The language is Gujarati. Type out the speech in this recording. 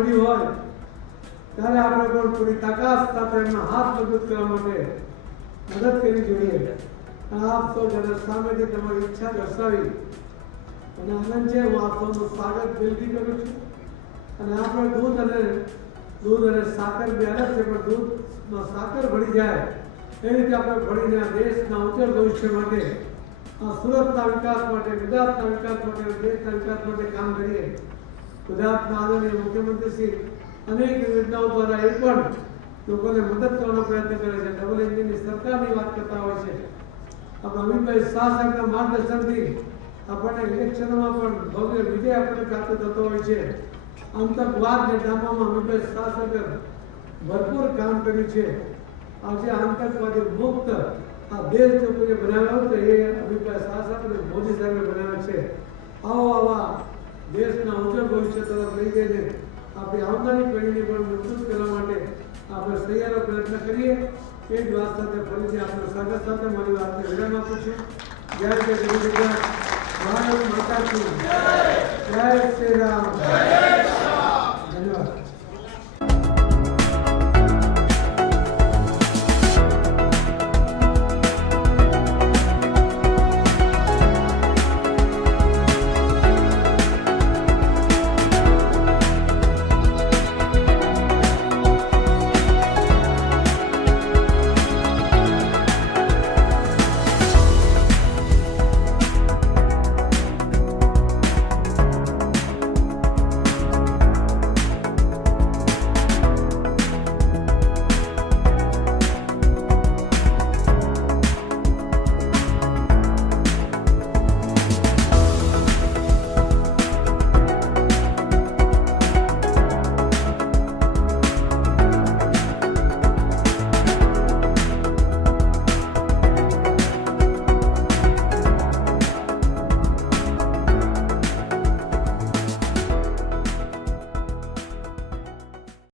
મળ્યું હોય ત્યારે આપણે પણ પૂરી તાકાત સાથે એમના હાથ મજબૂત કરવા માટે મદદ કરવી જોઈએ. આપ સૌ જરા સામેથી તમારી ઈચ્છા દર્શાવી અને આનંદ છે. હું આપ સૌનું સ્વાગત દિલથી કરું છું. અને આપણે દૂધ અને સાકર બે અલગ છે, પણ દૂધમાં સાકર ભળી જાય એ રીતે આપણે ભળીને આ દેશના ઉજ્જવળ ભવિષ્ય માટે, આ સુરતના વિકાસ માટે, ગુજરાતના વિકાસ માટે, દેશના વિકાસ માટે કામ કરીએ. ગુજરાતના આદરણીય મુખ્યમંત્રી શ્રી અનેક યોજનાઓ દ્વારા એ પણ લોકોને મદદ કરવાનો પ્રયત્ન કરે છે. ડબલ એન્જિનની સરકારની વાત કરતા હોય છે. આપણા અમિતભાઈ શાહ સાહેબના માર્ગદર્શનથી આપણને ઇલેક્શનોમાં પણ ભવ્ય વિજય આપણને પ્રાપ્ત થતો હોય છે. આતંકવાદને ડામવામાં અમિતભાઈ શાહ સાહેબે ભરપૂર કામ કર્યું છે. આજે આતંકવાદી મુક્ત આ દેશ જો કોઈએ બનાવ્યો તો એ અમિતભાઈ શાહ સાહેબ અને મોદી સાહેબે બનાવ્યો છે. આવા દેશના ઉજ્જવળ ભવિષ્ય તરફ લઈ જઈને આપણી આવનારી પેઢીને પણ મજબૂત કરવા માટે આપણે સહિયારો પ્રયત્ન કરીએ. એ જ વાત સાથે ફરીથી આપણા સ્વાગત સાથે મારી વાતને વિરામ આપું છું. જય જય ગુજરાત, ભારત માતા કી જય, જય શ્રી રામ.